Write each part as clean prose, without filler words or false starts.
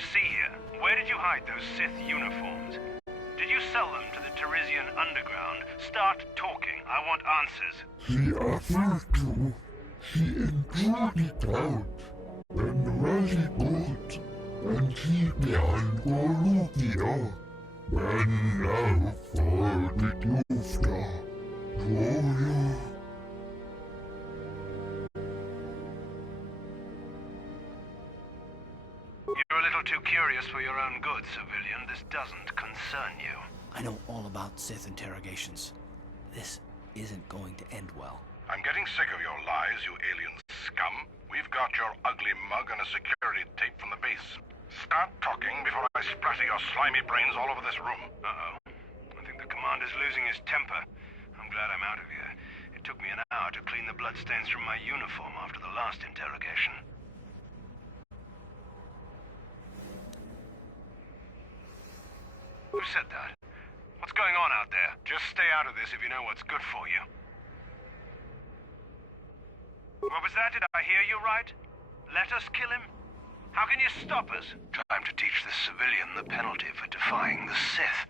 to see here. Where did you hide those Sith uniforms? Did you sell them to the Tarisian underground? Start talking. I want answers. She offered to. She entered it out. And ready good. And she began to look it up. And now for the Dufta. You're a little too curious for your own good, civilian. This doesn't concern you. I know all about Sith interrogations. This isn't going to end well. I'm getting sick of your lies, you alien scum. We've got your ugly mug and a security tape from the base. Start talking before I splatter your slimy brains all over this room. Uh-oh. I think the commander's losing his temper. I'm glad I'm out of here. It took me an hour to clean the bloodstains from my uniform after the last interrogation. Who said that? What's going on out there? Just stay out of this if you know what's good for you. What was that? Did I hear you right? Let us kill him? How can you stop us? Time to teach this civilian the penalty for defying the Sith.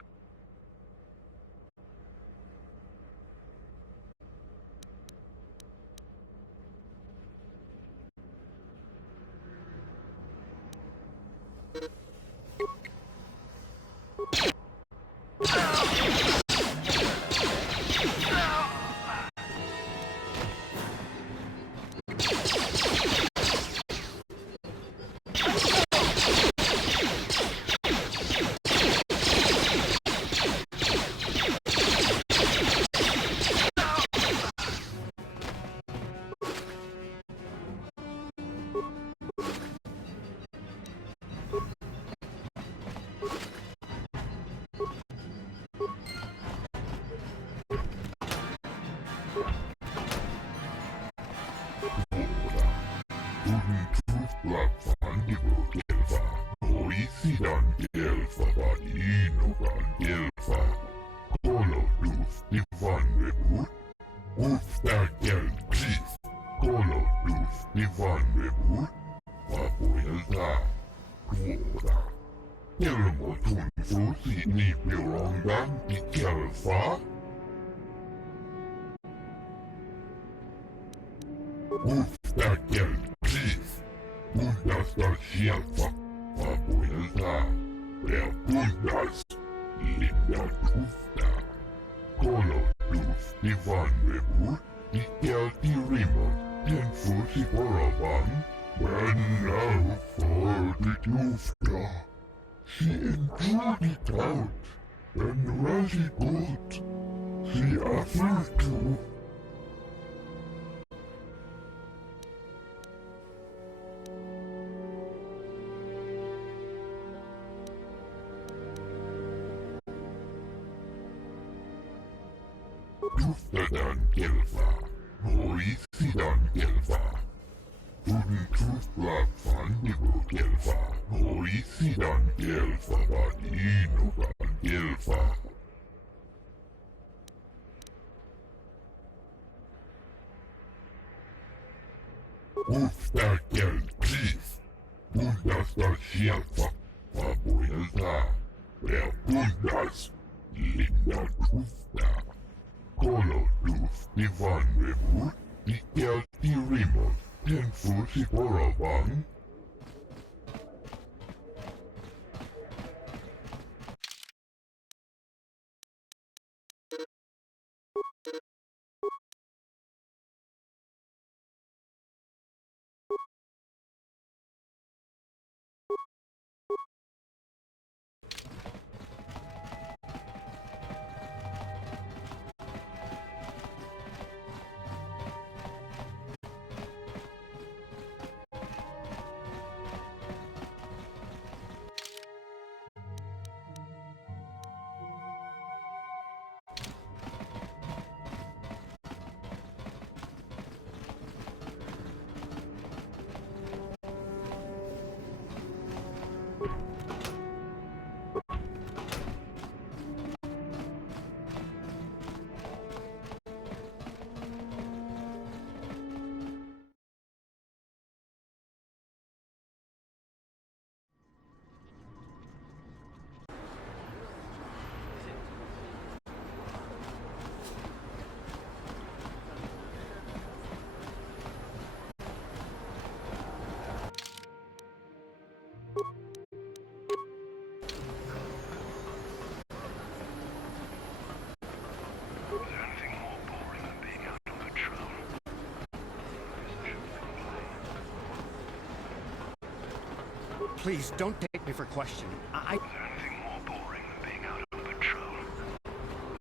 Please, don't take me for questioning. Is there anything more boring than being out on patrol?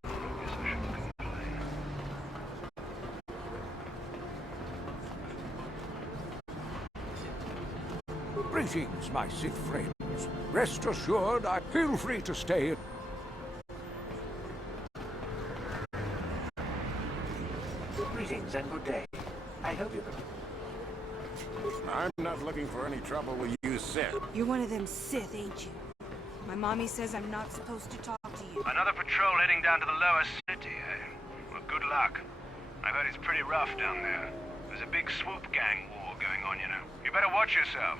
Guess I shouldn't complain. Greetings, my Sith friends. Rest assured, I feel free to stay. Greetings and good day. I hope you can... I'm not looking for any trouble with you, Sith. You're one of them Sith, ain't you? My mommy says I'm not supposed to talk to you. Another patrol heading down to the lower city, eh? Well, good luck. I've heard it's pretty rough down there. There's a big swoop gang war going on, you know. You better watch yourself.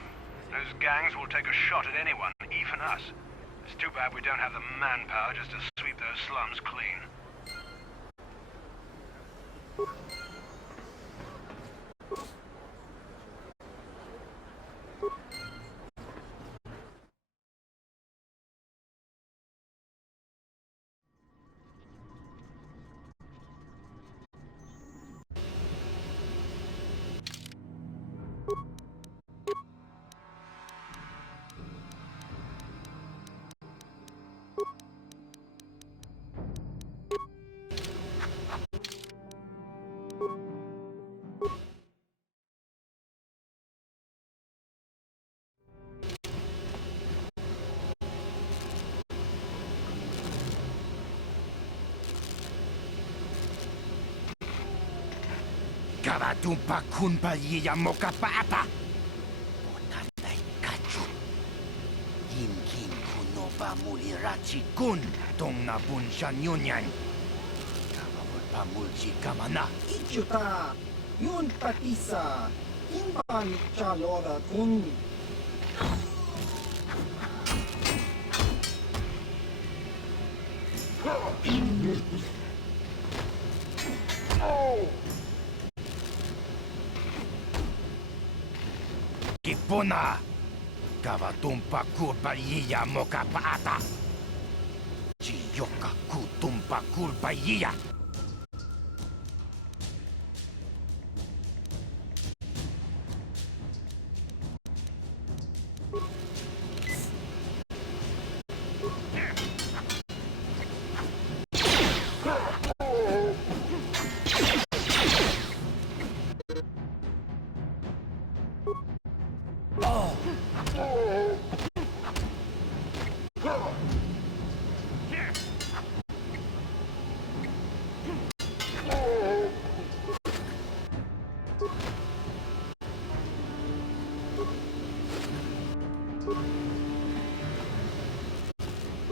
Those gangs will take a shot at anyone, even us. It's too bad we don't have the manpower just to sweep those slums clean. Kavatumpa kunpa yiya mokapata. Bonanay kachu. Yimkin kunoba mulirachi kun. Tong na bunshan yunyan. Kavawal pamulchi kamana. Ichuta, yun tatisa, imban chalora kun. Kipuna. Kavatumpa kurpa yiya mokapata. Chiyoka kutumpa kurpa yiya.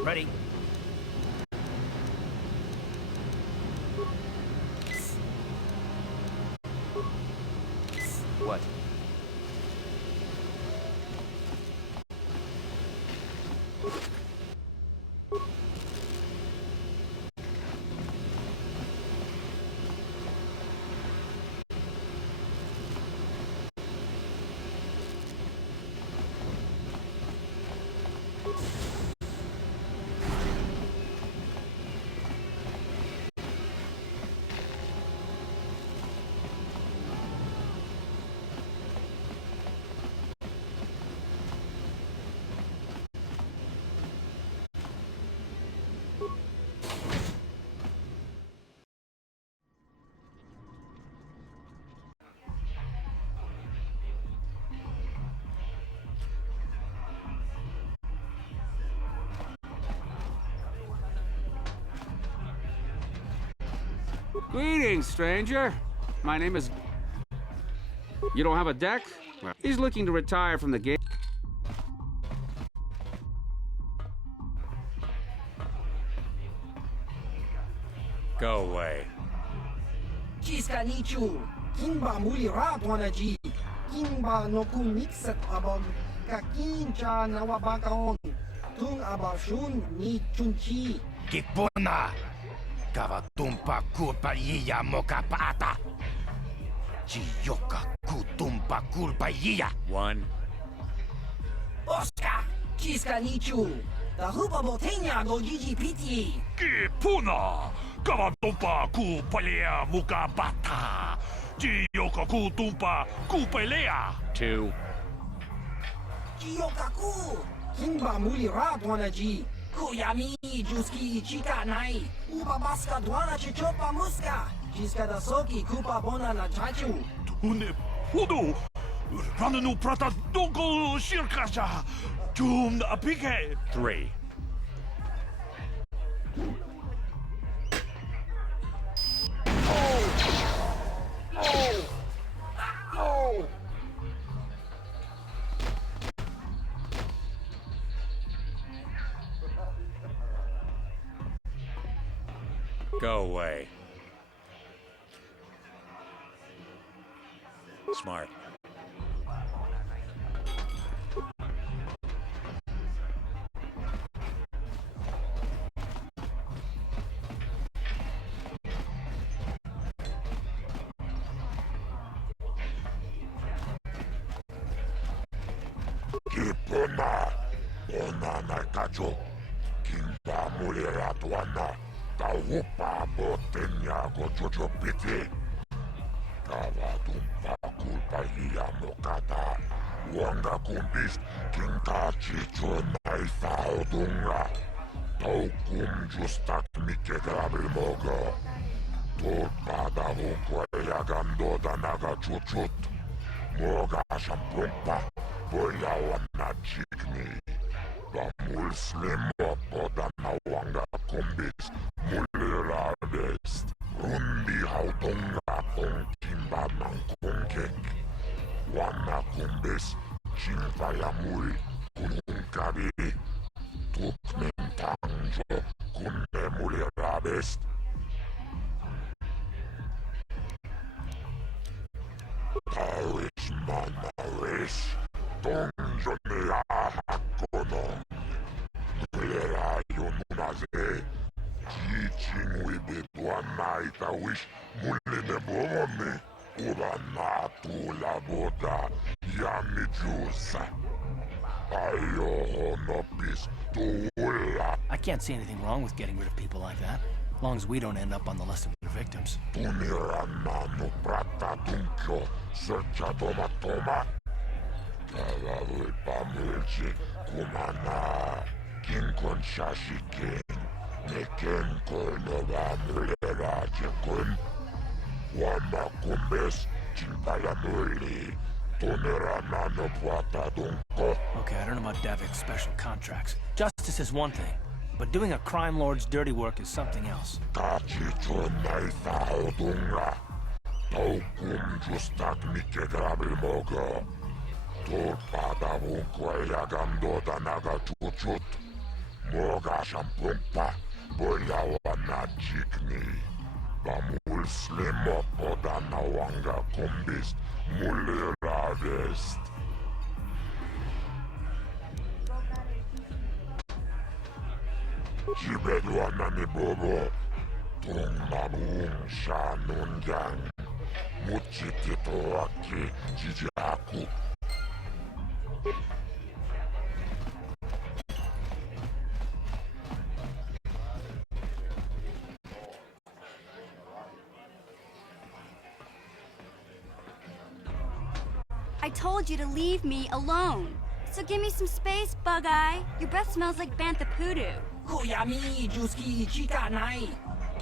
Ready? What? Greetings, stranger. My name is... You don't have a deck? Well, he's looking to retire from the game. Go away. Chiska nichu, kimba mulira tuanaji, kimba no kun mixet abog, kakin cha nawabakaon, tung abashun ni chunchi. Kipuna. Kavatumpa kurpa yiya mokapata. Chiyoka kutumpa kurpa yiya. One. Oscar, chiska nichu, the hupa botenya go gigi piti. Kipuna! Kavatumpa kupalea mukabata. Chiyoka kutumpa kupelea. Two. Jiyokaku, Kimba Mulira Dwanaji, Kuyami, Juski, Chika Nai, Uba Baska Dwana Chichopa Muska, Jiska da Soki, Kupa Bona na Chachu. Tune Pudu, Rananu Prata Doko Shirkasha, Tum Apike. 3. Go away. Smart. Kipuna, ona na kajo, kimba mulera tuana, taupa botenya go jojo piti. Kawa tumpa kulpa hiya mokata, wanga kumbis, kinta chicho naifa odunga. Taukum justak mike grabil mogo. Tulpa hukwa yagando danaga chuchut. Moga shampumpa. Boyawan na jikni, ba muslim poda na wanga kumbis, mulira best, rundi hautonga kong timba ng kongkek, wana kumbis, chingpa ya mul, kunung kabi, tuknen tangjo, kunne mulira best. Taris manaris. Tonjonia hakono, mulera yonunaze, teaching we betwa night I wish muline bomone, ura natu la boda, yami juice. Ayo honopis tuula. I can't see anything wrong with getting rid of people like that, as long as we don't end up on the list of their victims. Tunira nanu prata tunkyo, searcha toma toma. Kawawul pamulchi kumana kinkon shashikin neken kono bamulera jekun wama kumbes chimpalamuli tunera nano puata dunko. Okay, I don't know about Davik's special contracts. Justice is one thing, but doing a crime lord's dirty work is something else. Kachicho naifa odunga taukum justak mike grabil mogo. Tulpada hukwa yagando danaga chuchut. Moga shampumpa, boyawan na jikni. Ba muslim poda na wanga kumbis, mulira best. Jibedwa na ni bobo, tung mabung shanun yang. Muchitito aki jijaku. I told you to leave me alone. So give me some space, Bug-Eye. Your breath smells like bantha poodoo. Kuyami, Juski, Chika Nai,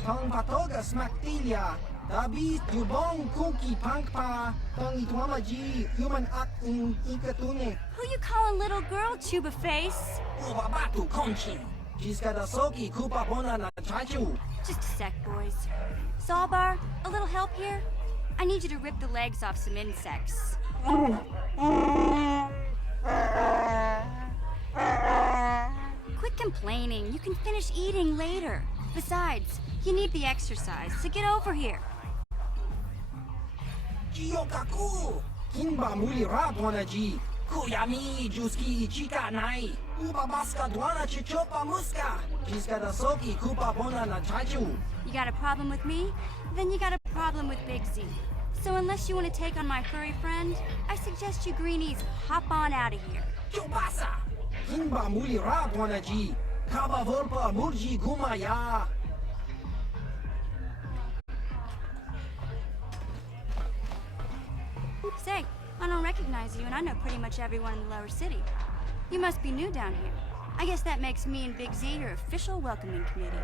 Tong Patoga Smaktilia, Dabi, Tubong, Kuki, Pankpa, Tong Itwamaji, Human Act in Ikatune, Who you calling little girl, Chuba Face? Ubabatu Konchi, Jiska da Soki, Kupa Bona na Chachu. Just a sec, boys. Zalbar, a little help here? I need you to rip the legs off some insects. Quit complaining. You can finish eating later. Besides, you need the exercise, so get over here. Jiyokaku, Kimba Mulira Dwanaji, Kuyami, Juski, Chika Nai, Uba Baska Dwana Chichopa Muska, Jiska da Soki, Kupa Bona na Chachu. You got a problem with me? Then you got a problem with Big Z. So unless you want to take on my furry friend, I suggest you greenies hop on out of here. Chubasa, Kimba Mulira Dwanaji, Kaba Volpa Murji Gumaya. Say, I don't recognize you, and I know pretty much everyone in the lower city. You must be new down here. I guess that makes me and Big Z your official welcoming committee.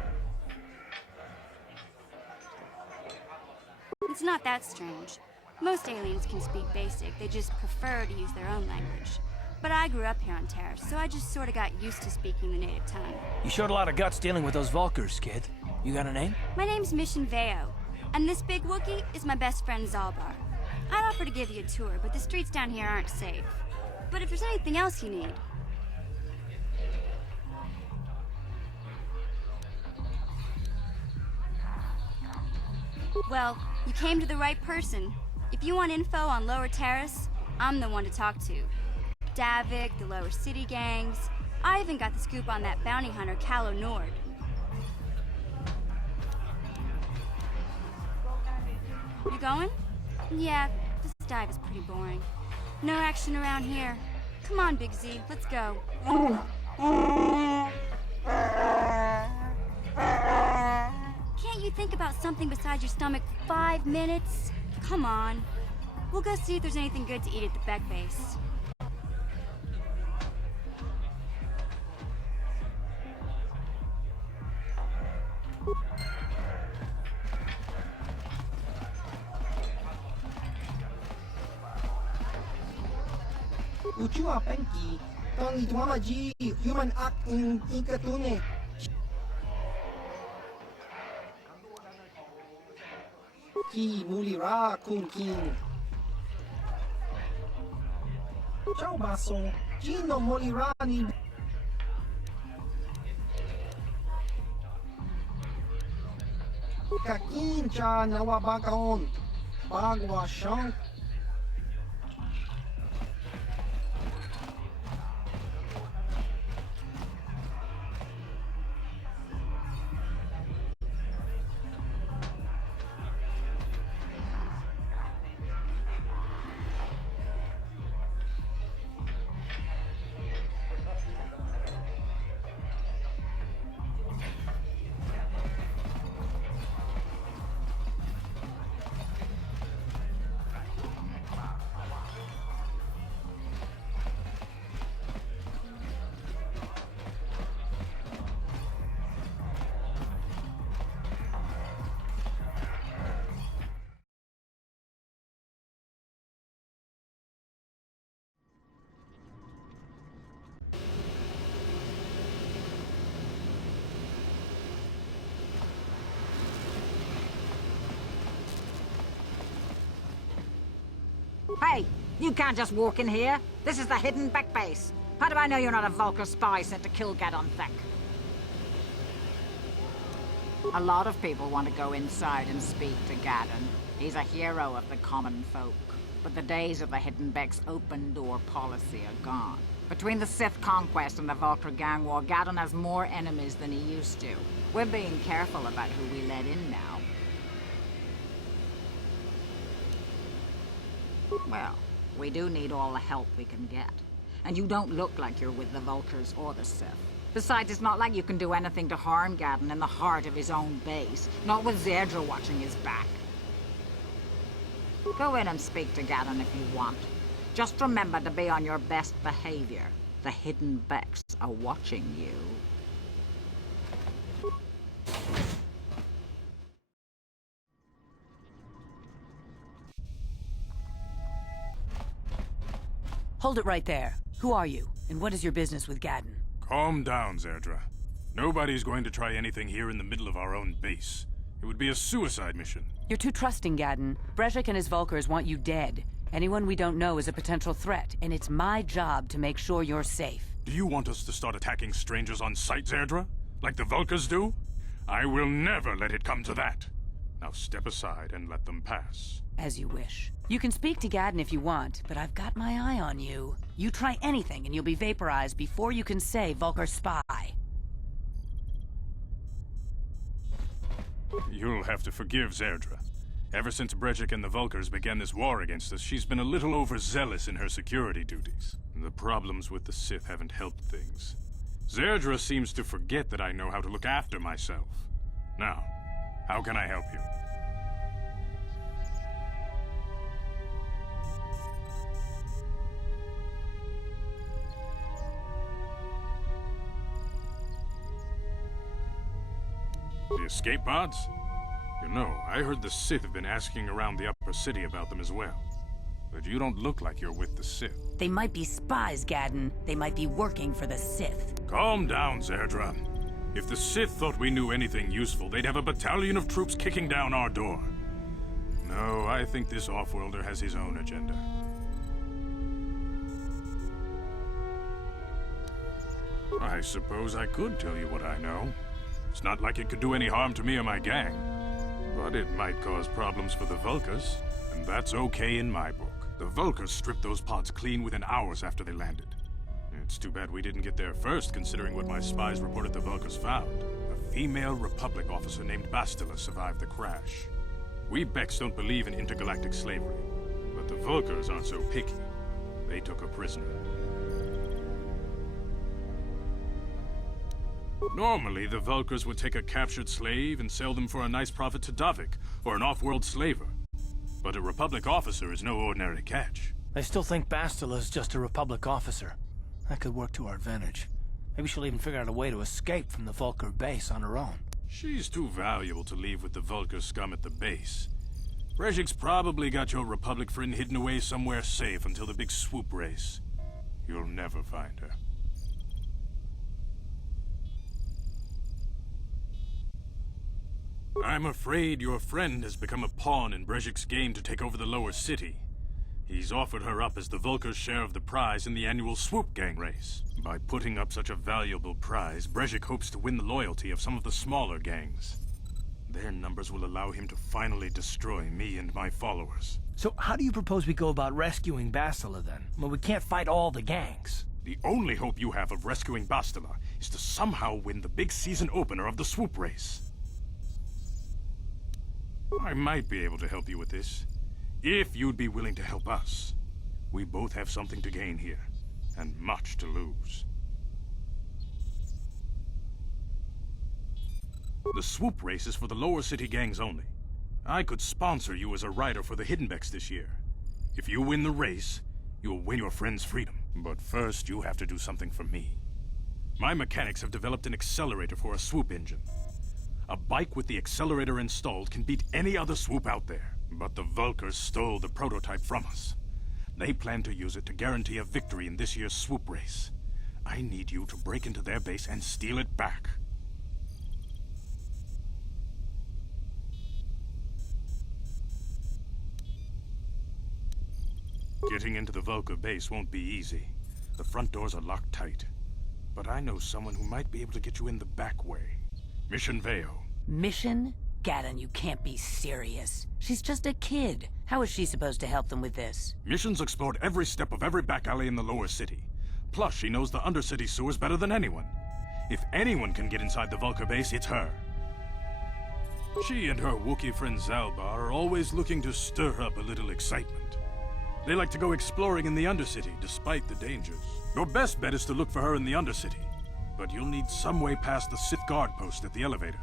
It's not that strange. Most aliens can speak basic, they just prefer to use their own language. But I grew up here on Taris, so I just sort of got used to speaking the native tongue. You showed a lot of guts dealing with those Vulkars, kid. You got a name? My name's Mission Veo, and this big Wookiee is my best friend Zalbar. I'd offer to give you a tour, but the streets down here aren't safe. But if there's anything else you need... Well, you came to the right person. If you want info on Lower Taris, I'm the one to talk to. Davik, the Lower City gangs. I even got the scoop on that bounty hunter, Calo Nord. You going? Yeah, this dive is pretty boring. No action around here. Come on, Big Z, let's go. Can't you think about something besides your stomach for 5 minutes? Come on. We'll go see if there's anything good to eat at the Beck base. Uchua Penki, tong ituama ji human act in ikatune. Ki mulira kun kin. Ciao baso, Gino molirani. Kakin cha nawabakaon, bagwa shank. Hey, you can't just walk in here. This is the hidden Beck base. How do I know you're not a Vulkar spy sent to kill Gadon Thek? A lot of people want to go inside and speak to Gadon. He's a hero of the common folk. But the days of the hidden Beck's open door policy are gone. Between the Sith conquest and the Vulkar gang war, Gadon has more enemies than he used to. We're being careful about who we let in now. Well, we do need all the help we can get. And you don't look like you're with the Vulkars or the Sith. Besides, it's not like you can do anything to harm Gadon in the heart of his own base. Not with Zerdra watching his back. Go in and speak to Gadon if you want. Just remember to be on your best behavior. The hidden Becks are watching you. Hold it right there. Who are you, and what is your business with Gadon? Calm down, Zerdra. Nobody's going to try anything here in the middle of our own base. It would be a suicide mission. You're too trusting, Gadon. Brezhik and his Vulkars want you dead. Anyone we don't know is a potential threat, and it's my job to make sure you're safe. Do you want us to start attacking strangers on sight, Zerdra? Like the Vulkars do? I will never let it come to that. Now step aside and let them pass. As you wish. You can speak to Gadon if you want, but I've got my eye on you. You try anything and you'll be vaporized before you can say Vulkar spy. You'll have to forgive Zerdra. Ever since Brezhik and the Vulkars began this war against us, she's been a little overzealous in her security duties. The problems with the Sith haven't helped things. Zerdra seems to forget that I know how to look after myself. Now, how can I help you? The escape pods? You know, I heard the Sith have been asking around the upper city about them as well. But you don't look like you're with the Sith. They might be spies, Gadden. They might be working for the Sith. Calm down, Zerdra. If the Sith thought we knew anything useful, they'd have a battalion of troops kicking down our door. No, I think this off-worlder has his own agenda. I suppose I could tell you what I know. It's not like it could do any harm to me or my gang. But it might cause problems for the Vulkars, and that's okay in my book. The Vulkars stripped those pods clean within hours after they landed. It's too bad we didn't get there first, considering what my spies reported the Vulkars found. A female Republic officer named Bastila survived the crash. We Becks don't believe in intergalactic slavery, but the Vulkars aren't so picky. They took her prisoner. Normally, the Vulkars would take a captured slave and sell them for a nice profit to Davik, or an off-world slaver. But a Republic officer is no ordinary catch. I still think Bastila's just a Republic officer. That could work to our advantage. Maybe she'll even figure out a way to escape from the Vulkar base on her own. She's too valuable to leave with the Vulkar scum at the base. Brejik's probably got your Republic friend hidden away somewhere safe until the big swoop race. You'll never find her. I'm afraid your friend has become a pawn in Brejik's game to take over the lower city. He's offered her up as the Vulkar's share of the prize in the annual Swoop Gang race. By putting up such a valuable prize, Brejik hopes to win the loyalty of some of the smaller gangs. Their numbers will allow him to finally destroy me and my followers. So how do you propose we go about rescuing Bastila then? Well, we can't fight all the gangs. The only hope you have of rescuing Bastila is to somehow win the big season opener of the Swoop race. I might be able to help you with this, if you'd be willing to help us. We both have something to gain here, and much to lose. The swoop race is for the lower city gangs only. I could sponsor you as a rider for the Hiddenbecks this year. If you win the race, you'll win your friend's freedom. But first, you have to do something for me. My mechanics have developed an accelerator for a swoop engine. A bike with the accelerator installed can beat any other swoop out there. But the Vulkars stole the prototype from us. They plan to use it to guarantee a victory in this year's swoop race. I need you to break into their base and steal it back. Getting into the Vulkar base won't be easy. The front doors are locked tight. But I know someone who might be able to get you in the back way. Mission Veo. Mission? Gadden, you can't be serious. She's just a kid. How is she supposed to help them with this? Mission's explored every step of every back alley in the lower city. Plus, she knows the undercity sewers better than anyone. If anyone can get inside the Vulkar base, it's her. She and her Wookiee friend Zalbar are always looking to stir up a little excitement. They like to go exploring in the undercity, despite the dangers. Your best bet is to look for her in the undercity. But you'll need some way past the Sith guard post at the elevator.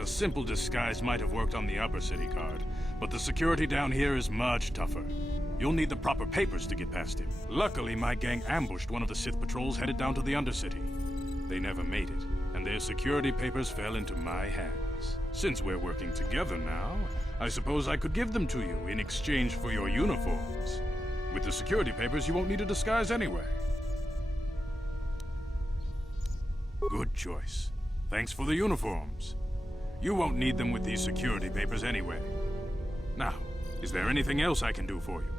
A simple disguise might have worked on the upper city guard, but the security down here is much tougher. You'll need the proper papers to get past him. Luckily, my gang ambushed one of the Sith patrols headed down to the undercity. They never made it, and their security papers fell into my hands. Since we're working together now, I suppose I could give them to you in exchange for your uniforms. With the security papers, you won't need a disguise anyway. Good choice. Thanks for the uniforms. You won't need them with these security papers anyway. Now, is there anything else I can do for you?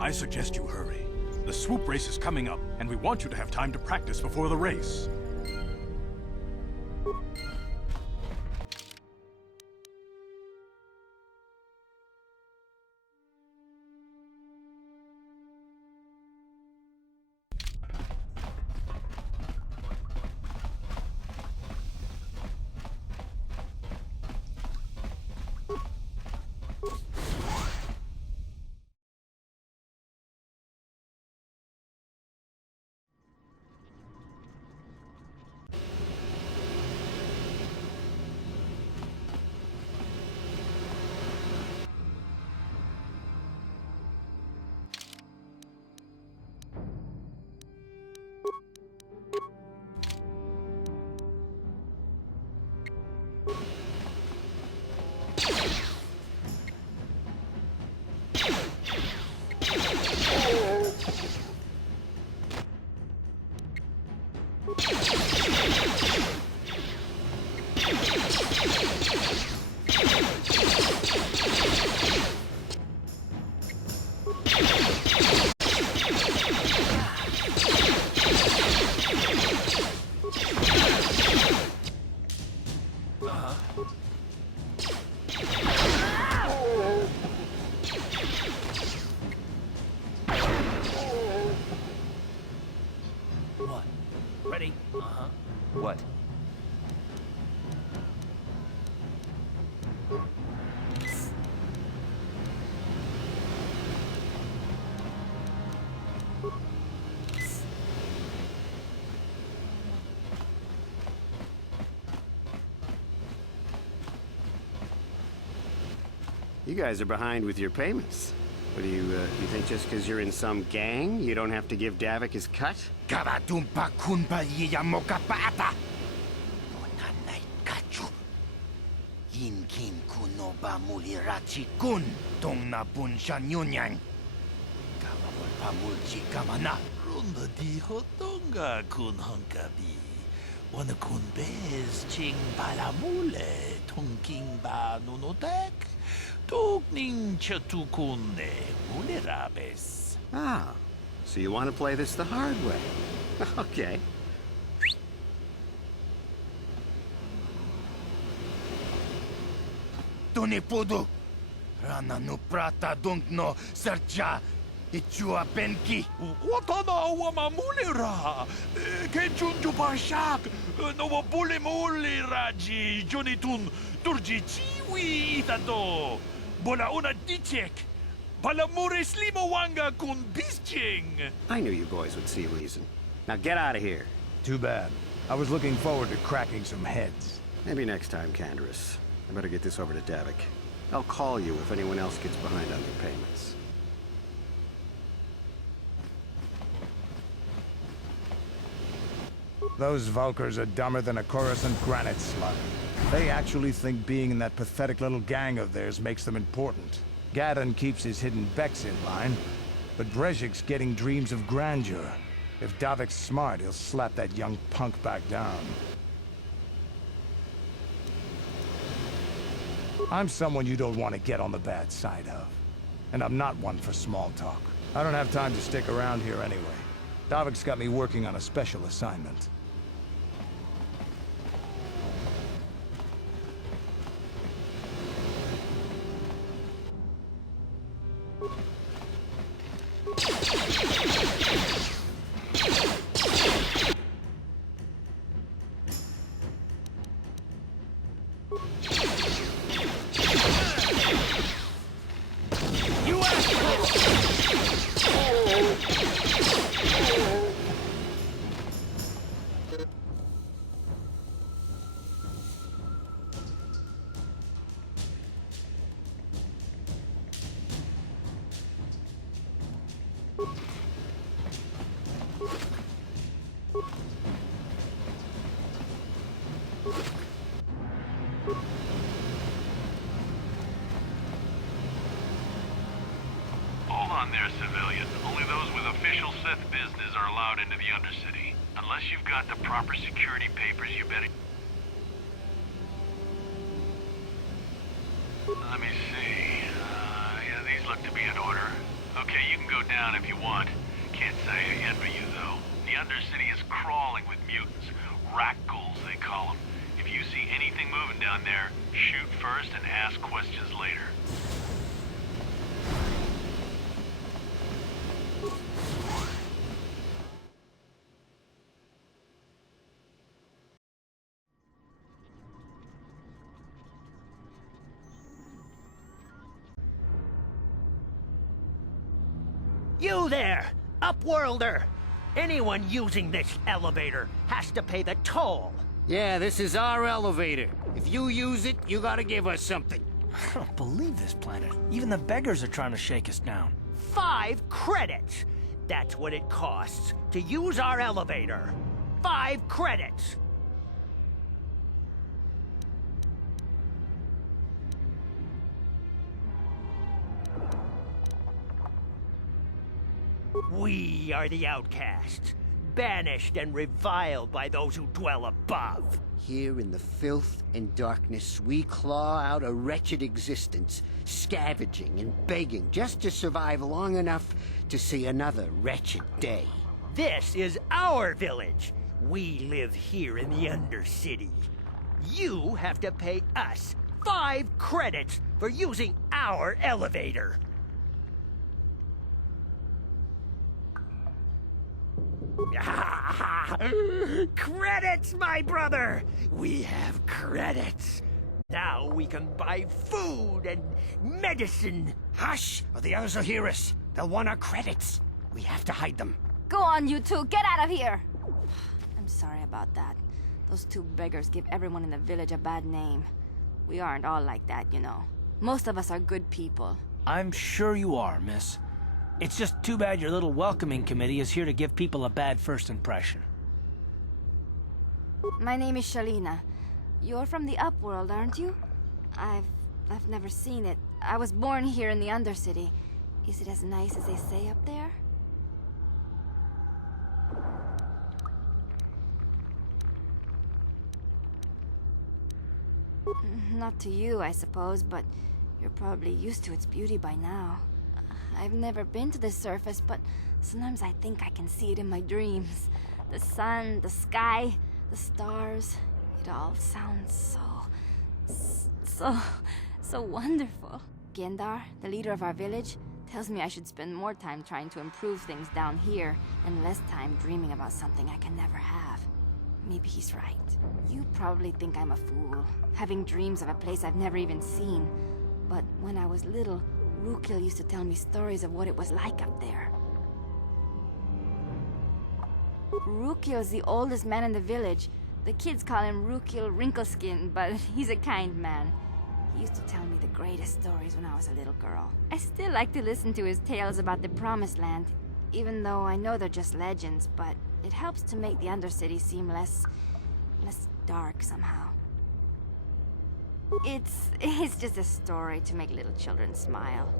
I suggest you hurry. The swoop race is coming up, and we want you to have time to practice before the race. What? Ready? Uh-huh. What? You guys are behind with your payments. What do you think just because you're in some gang, you don't have to give Davik his cut? Karatumpa kunpa yiyamokapata. Onanay kachu. Yinkin kuno ba mulirachi kun. Tong na bunshan yunyang. Kawawal pa mulchi kamana. Runda dijo tonga kun hunkabi. Wana kun bez ching palamule. Tongking ba nunotek. Tugning chatukunde mulerabes. Ah, so you want to play this the hard way. Okay. Tunipudu. Rana no prata dunk no sercha. Ichua benki. Watana wama mulera. Kenchunju bashak. No wabule mule raji. Jonitun turji chiwi itato. Bola una dichek. Balamure slimawanga kun bisching. I knew you boys would see reason. Now get out of here. Too bad. I was looking forward to cracking some heads. Maybe next time, Candaris. I better get this over to Davik. I'll call you if anyone else gets behind on their payments. Those Vulkars are dumber than a Coruscant granite slug. They actually think being in that pathetic little gang of theirs makes them important. Gadon keeps his hidden Becks in line, but Brezhik's getting dreams of grandeur. If Davik's smart, he'll slap that young punk back down. I'm someone you don't want to get on the bad side of. And I'm not one for small talk. I don't have time to stick around here anyway. Davik's got me working on a special assignment. Hold on there, civilian. Only those with official Sith business are allowed into the Undercity. Unless you've got the proper security papers, you better... Let me see. Yeah, these look to be in order. Okay, you can go down if you want. Can't say I envy you, though. The Undercity is crawling with mutants. Rat ghouls, they call them. If you see anything moving down there, shoot first and ask questions later. You there, Upworlder! Anyone using this elevator has to pay the toll. Yeah, this is our elevator. If you use it, you gotta give us something. I don't believe this planet. Even the beggars are trying to shake us down. 5 credits! That's what it costs to use our elevator. 5 credits! We are the outcasts, banished and reviled by those who dwell above. Here in the filth and darkness, we claw out a wretched existence, scavenging and begging just to survive long enough to see another wretched day. This is our village. We live here in the Undercity. You have to pay us 5 credits for using our elevator. Credits, my brother! We have credits. Now we can buy food and medicine. Hush, or the others will hear us. They'll want our credits. We have to hide them. Go on, you two. Get out of here. I'm sorry about that. Those 2 beggars give everyone in the village a bad name. We aren't all like that, you know. Most of us are good people. I'm sure you are, miss. It's just too bad your little welcoming committee is here to give people a bad first impression. My name is Shalina. You're from the Upworld, aren't you? I've never seen it. I was born here in the Undercity. Is it as nice as they say up there? Not to you, I suppose, but you're probably used to its beauty by now. I've never been to the surface, but sometimes I think I can see it in my dreams. The sun, the sky, the stars. It all sounds so wonderful. Gendar, the leader of our village, tells me I should spend more time trying to improve things down here and less time dreaming about something I can never have. Maybe he's right. You probably think I'm a fool, having dreams of a place I've never even seen. But when I was little, Rukil used to tell me stories of what it was like up there. Rukil's the oldest man in the village. The kids call him Rukil Wrinkleskin, but he's a kind man. He used to tell me the greatest stories when I was a little girl. I still like to listen to his tales about the Promised Land, even though I know they're just legends, but it helps to make the Undercity seem less dark somehow. It's just a story to make little children smile.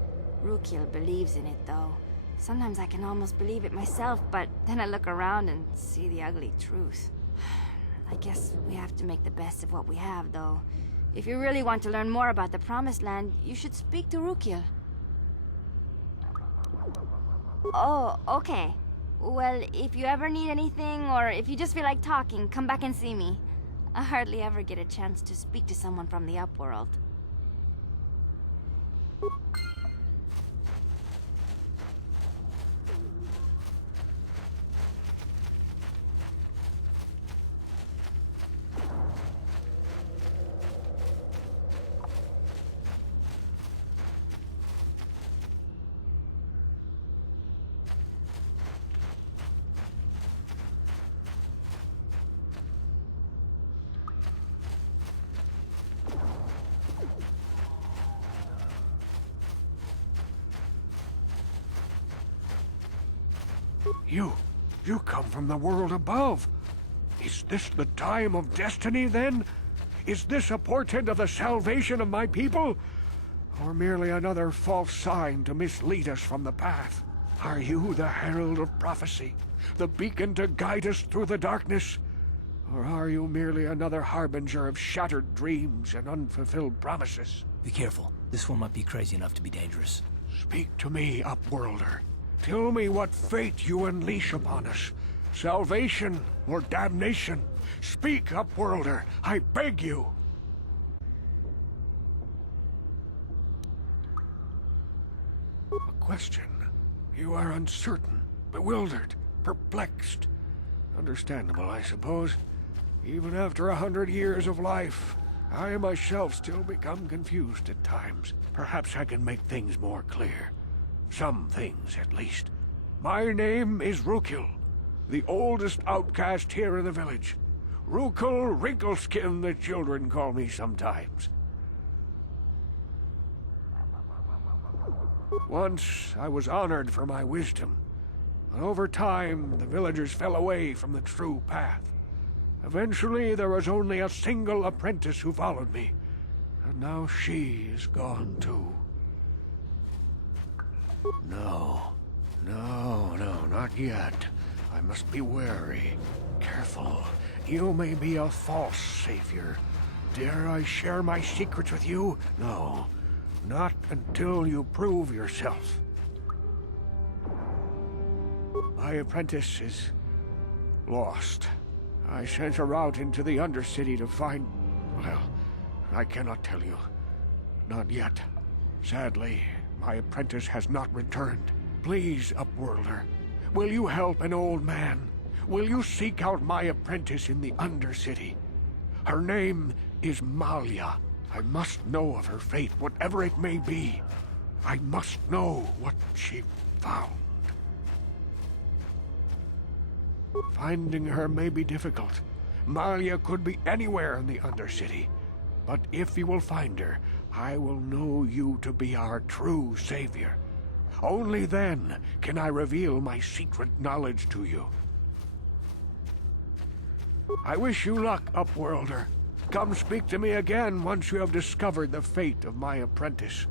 Rukil believes in it, though. Sometimes I can almost believe it myself, but then I look around and see the ugly truth. I guess we have to make the best of what we have, though. If you really want to learn more about the Promised Land, you should speak to Rukil. Oh, okay. Well, if you ever need anything, or if you just feel like talking, come back and see me. I hardly ever get a chance to speak to someone from the Upworld. You come from the world above. Is this the time of destiny, then? Is this a portent of the salvation of my people? Or merely another false sign to mislead us from the path? Are you the herald of prophecy, the beacon to guide us through the darkness? Or are you merely another harbinger of shattered dreams and unfulfilled promises? Be careful. This one might be crazy enough to be dangerous. Speak to me, Upworlder. Tell me what fate you unleash upon us. Salvation or damnation? Speak, Upworlder, I beg you. A question. You are uncertain, bewildered, perplexed. Understandable, I suppose. Even after 100 years of life, I myself still become confused at times. Perhaps I can make things more clear. Some things, at least. My name is Rukil, the oldest outcast here in the village. Rukil Wrinkleskin, the children call me sometimes. Once, I was honored for my wisdom, but over time, the villagers fell away from the true path. Eventually, there was only a single apprentice who followed me, and now she is gone too. No, not yet. I must be wary, careful. You may be a false savior. Dare I share my secrets with you? No, not until you prove yourself. My apprentice is lost. I sent her out into the Undercity to find Well, I cannot tell you. Not yet. Sadly, my apprentice has not returned. Please, Upworlder, will you help an old man? Will you seek out my apprentice in the Undercity? Her name is Malia. I must know of her fate, whatever it may be. I must know what she found. Finding her may be difficult. Malia could be anywhere in the Undercity. But if you will find her, I will know you to be our true savior. Only then can I reveal my secret knowledge to you. I wish you luck, Upworlder. Come speak to me again once you have discovered the fate of my apprentice.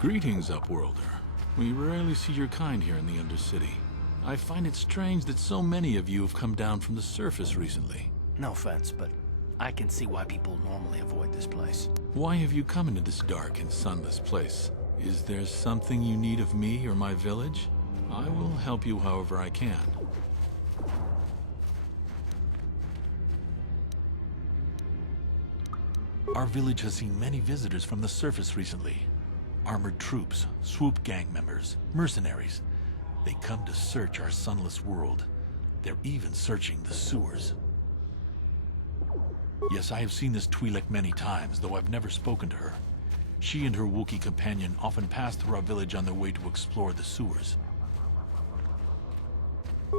Greetings, Upworlder. We rarely see your kind here in the Undercity. I find it strange that so many of you have come down from the surface recently. No offense, but I can see why people normally avoid this place. Why have you come into this dark and sunless place? Is there something you need of me or my village? I will help you however I can. Our village has seen many visitors from the surface recently. Armored troops, swoop gang members, mercenaries. They come to search our sunless world. They're even searching the sewers. Yes, I have seen this Twi'lek many times, though I've never spoken to her. She and her Wookiee companion often pass through our village on their way to explore the sewers.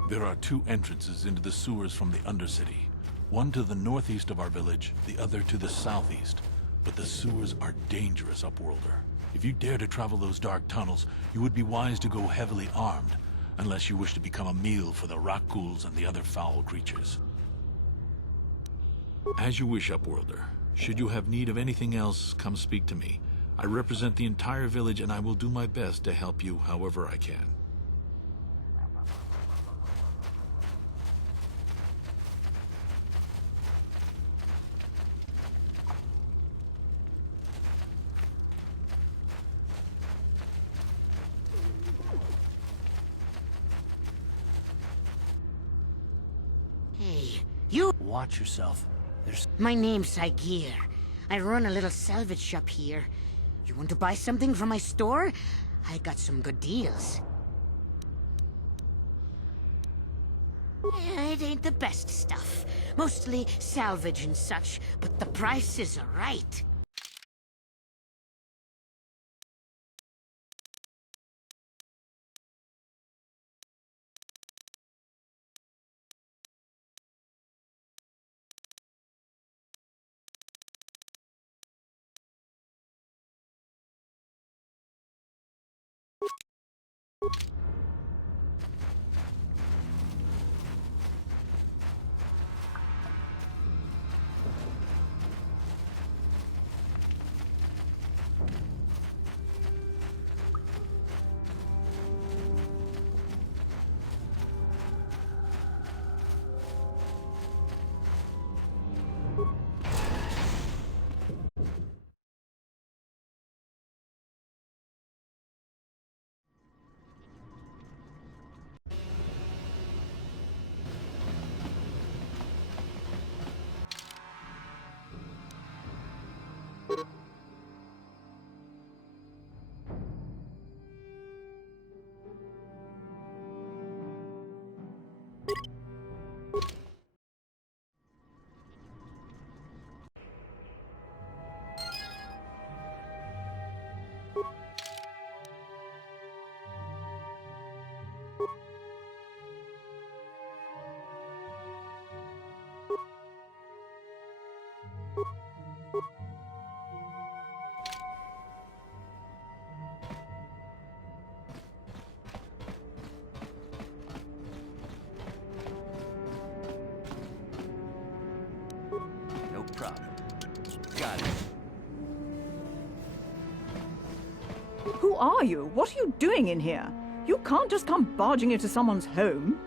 There are two entrances into the sewers from the Undercity. One to the northeast of our village, the other to the southeast. But the sewers are dangerous, Upworlder. If you dare to travel those dark tunnels, you would be wise to go heavily armed, unless you wish to become a meal for the rock ghouls and the other foul creatures. As you wish, Upworlder. Should you have need of anything else, come speak to me. I represent the entire village and I will do my best to help you however I can. Hey, you... Watch yourself. My name's Saigir. I run a little salvage shop here. You want to buy something from my store? I got some good deals. It ain't the best stuff. Mostly salvage and such, but the prices are right. No problem. Got it. Who are you? What are you doing in here? You can't just come barging into someone's home.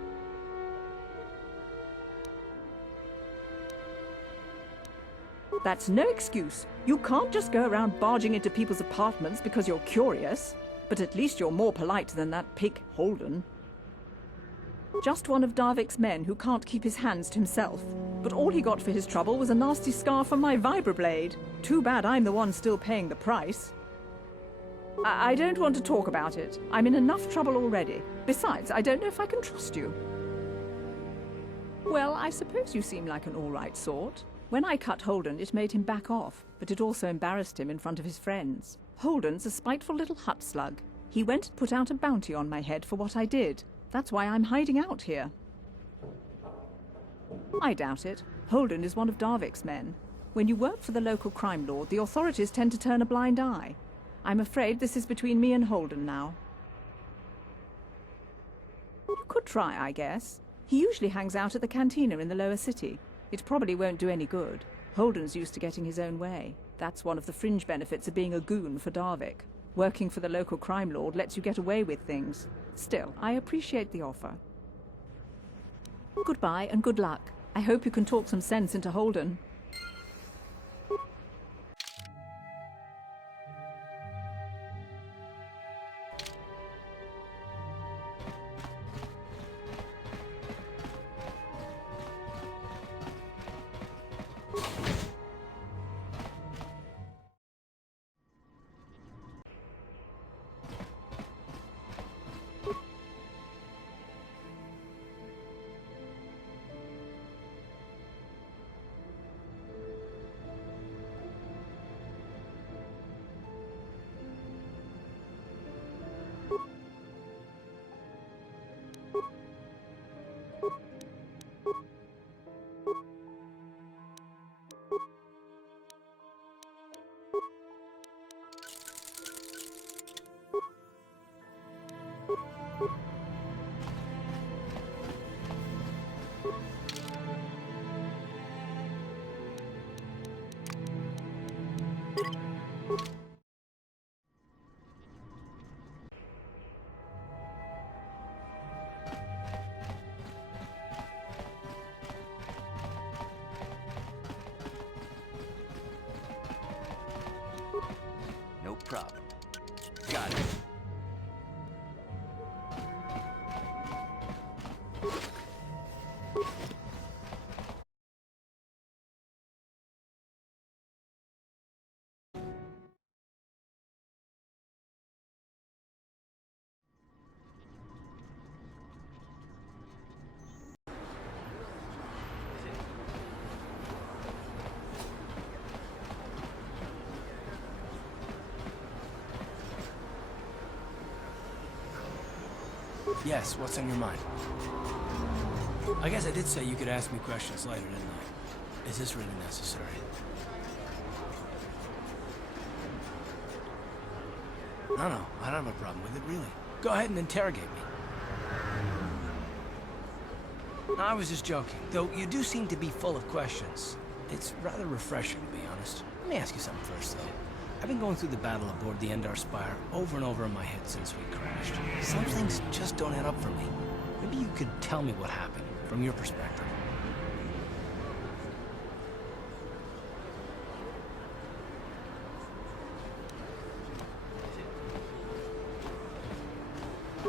That's no excuse. You can't just go around barging into people's apartments because you're curious. But at least you're more polite than that pig Holden. Just one of Darvik's men who can't keep his hands to himself. But all he got for his trouble was a nasty scar from my vibroblade. Too bad I'm the one still paying the price. I don't want to talk about it. I'm in enough trouble already. Besides, I don't know if I can trust you. Well, I suppose you seem like an all-right sort. When I cut Holden, it made him back off, but it also embarrassed him in front of his friends. Holden's a spiteful little hut slug. He went and put out a bounty on my head for what I did. That's why I'm hiding out here. I doubt it. Holden is one of Darvik's men. When you work for the local crime lord, the authorities tend to turn a blind eye. I'm afraid this is between me and Holden now. You could try, I guess. He usually hangs out at the cantina in the lower city. It probably won't do any good. Holden's used to getting his own way. That's one of the fringe benefits of being a goon for Darvik. Working for the local crime lord lets you get away with things. Still, I appreciate the offer. Goodbye and good luck. I hope you can talk some sense into Holden. No problem. Got it. Yes, what's on your mind? I guess I did say you could ask me questions later, didn't I? Is this really necessary? No, I don't have a problem with it, really. Go ahead and interrogate me. No, I was just joking, though you do seem to be full of questions. It's rather refreshing, to be honest. Let me ask you something first, though. I've been going through the battle aboard the Endar Spire over and over in my head since we crashed. Some things just don't add up for me. Maybe you could tell me what happened, from your perspective.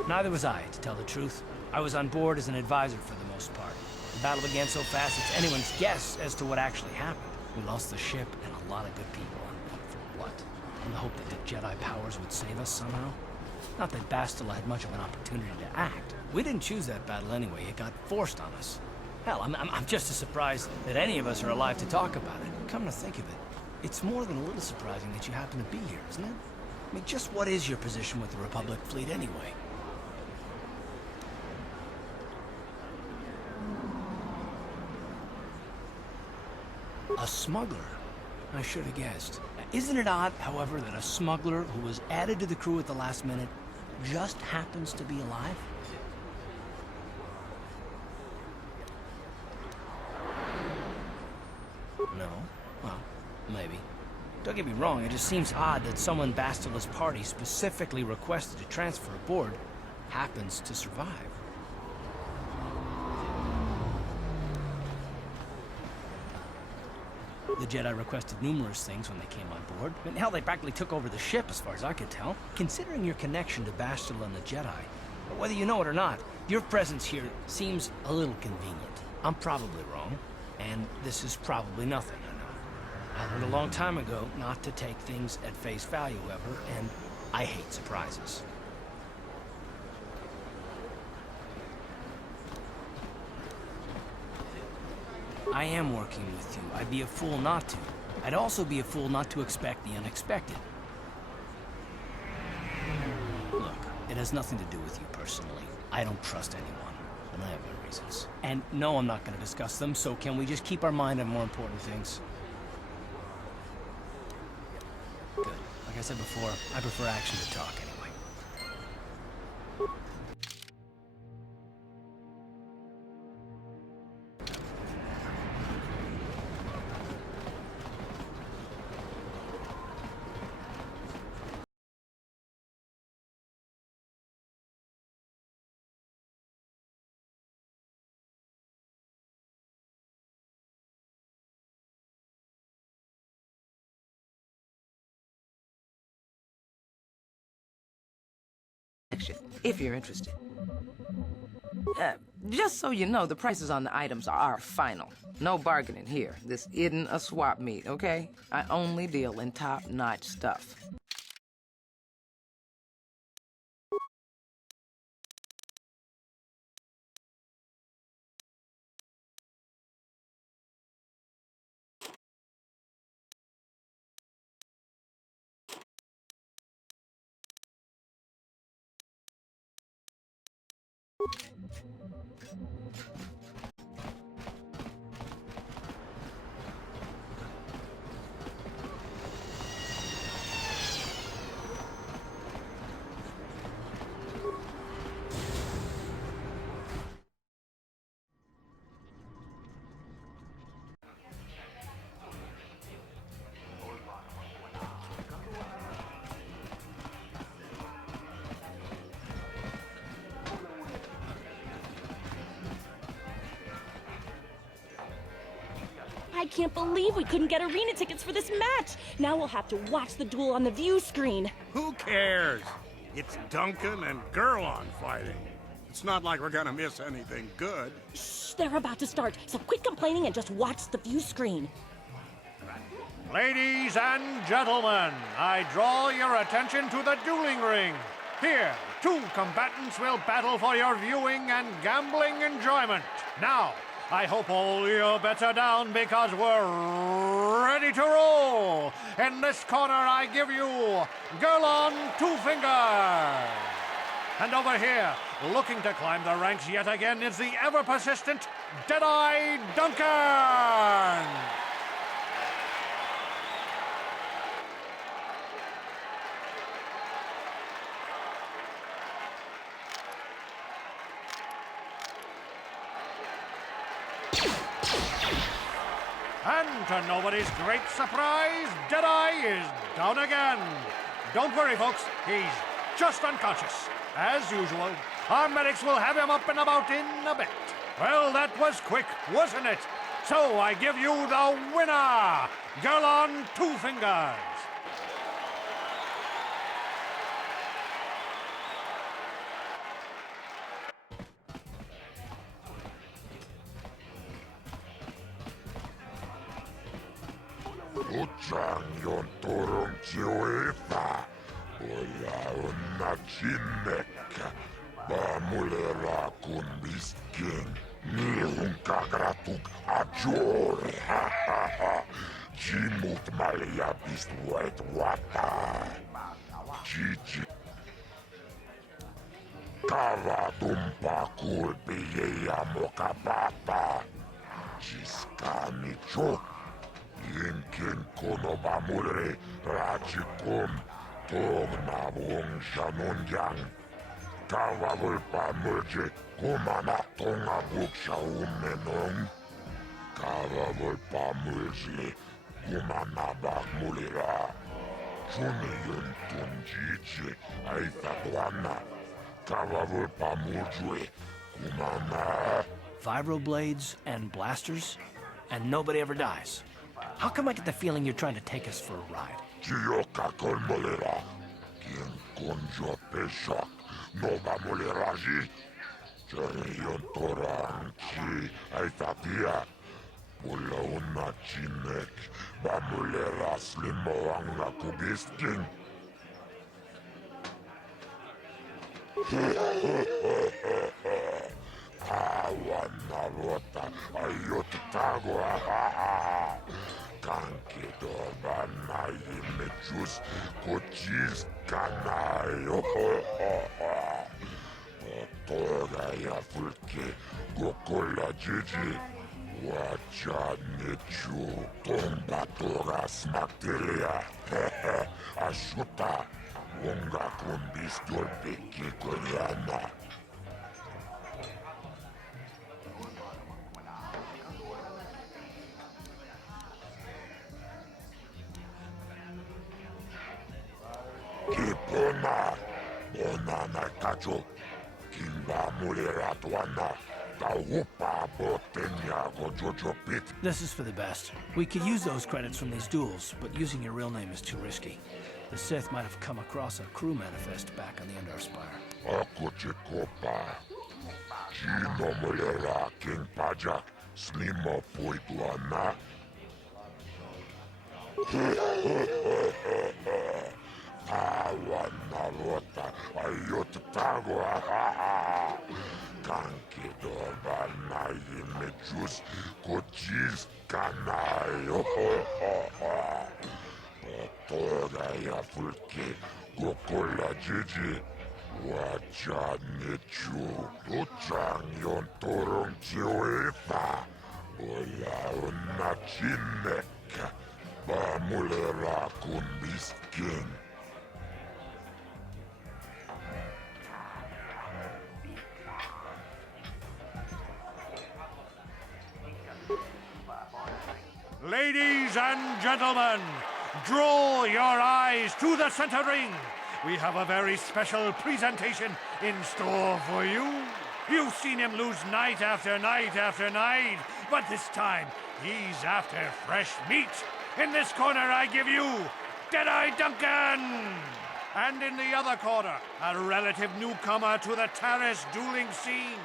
Neither was I, to tell the truth. I was on board as an advisor for the most part. The battle began so fast it's anyone's guess as to what actually happened. We lost the ship and a lot of good people. What? In the hope that the Jedi powers would save us somehow? Not that Bastila had much of an opportunity to act. We didn't choose that battle anyway. It got forced on us. Hell, I'm just as surprised that any of us are alive to talk about it. Come to think of it, it's more than a little surprising that you happen to be here, isn't it? I mean, just what is your position with the Republic fleet anyway? A smuggler? I should have guessed. Isn't it odd, however, that a smuggler who was added to the crew at the last minute just happens to be alive? No? Well, maybe. Don't get me wrong, it just seems odd that someone Bastila's party specifically requested to transfer aboard happens to survive. The Jedi requested numerous things when they came on board. And hell, they practically took over the ship, as far as I could tell. Considering your connection to Bastila and the Jedi, whether you know it or not, your presence here seems a little convenient. I'm probably wrong, and this is probably nothing, I know. I learned a long time ago not to take things at face value, ever, and I hate surprises. I am working with you. I'd be a fool not to. I'd also be a fool not to expect the unexpected. Look, it has nothing to do with you personally. I don't trust anyone, and I have my reasons. And no, I'm not going to discuss them, so can we just keep our mind on more important things? Good. Like I said before, I prefer action to talk anyway. If you're interested. Just so you know, the prices on the items are final. No bargaining here. This isn't a swap meet, okay? I only deal in top-notch stuff. I can't believe we couldn't get arena tickets for this match. Now we'll have to watch the duel on the view screen. Who cares? It's Duncan and Gurlon fighting. It's not like we're gonna miss anything good. Shh, they're about to start, so quit complaining and just watch the view screen. Ladies and gentlemen, I draw your attention to the dueling ring. Here, two combatants will battle for your viewing and gambling enjoyment. Now, I hope all your bets are down because we're ready to roll. In this corner, I give you Gurlon Two Fingers. And over here, looking to climb the ranks yet again, is the ever-persistent Deadeye Duncan. And to nobody's great surprise, Deadeye is down again. Don't worry, folks. He's just unconscious. As usual, our medics will have him up and about in a bit. Well, that was quick, wasn't it? So I give you the winner, Gurlon Two Fingers. Uchang turun Chiuefa, Ola Chinek, Bamulera kun biskin, Nihun kagratuk ajor, Jimut malia bistwet wata, Gigi. Kava tumpa kulpi ya mokabata, Jiskani chok. Yinkin konoba mulre rajikum togna wong shanonyang kawawulpa mulje kumana tonga buksha umenong kawawulpa mulje kumana bak mulira juni yuntun jiji aitatwana kawawulpa mulje kumana. Vibroblades and blasters, and nobody ever dies. How come I get the feeling you're trying to take us for a ride? Chioka kolmolera. Quien conjo peshak. No bamoleraji. Cherion toranchi. Aitatia. Pula una chinek. Bamolera slimoanga kubisking. Tawan narota ayot tago. Kanki dobana imechus kochis kanayo. Toga ya fulke gokola jiji. Wacha nechu tomba toga smakteria. Ashuta unga kumbis dolpeki koreana. Kipona, bonana kacho, kimba mulera tuana, taupa botenya gojojo pit. This is for the best. We could use those credits from these duels, but using your real name is too risky. The Sith might have come across a crew manifest back on the Endar Spire. Akoche kopa, chino mulera king pajak, slimo poituana. Tawan narota ayot tago. Kanki dobana imechus kochis kanayo. Toga ya fulke gokola jiji. Wacha nechu tuchang yon torong chiwefa. Ola una chinek. Bamulera kumbiskin. Ladies and gentlemen, draw your eyes to the center ring. We have a very special presentation in store for you. You've seen him lose night after night after night, but this time he's after fresh meat. In this corner, I give you Deadeye Duncan! And in the other corner, a relative newcomer to the Taris dueling scene,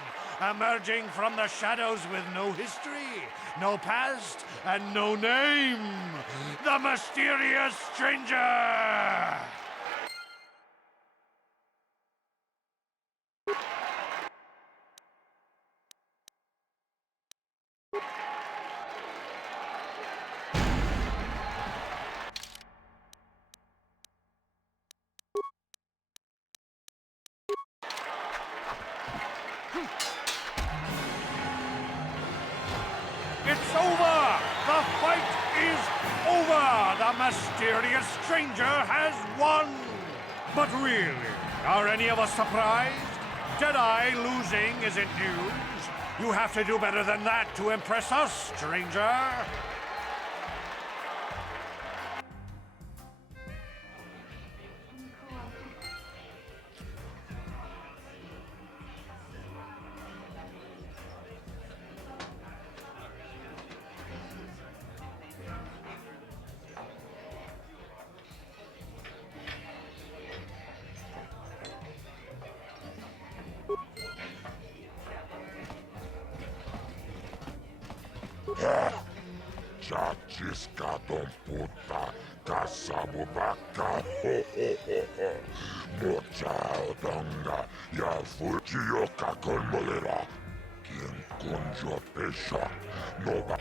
emerging from the shadows with no history, no past, and no name, the mysterious stranger! It's over! The fight is over! The mysterious stranger has won! But really, are any of us surprised? Deadeye losing isn't news. You have to do better than that to impress us, stranger. Chachiska don puta, kasabubaka, mocha odonga, ya fuchio kakolmolera, quien conjo pesha, no va.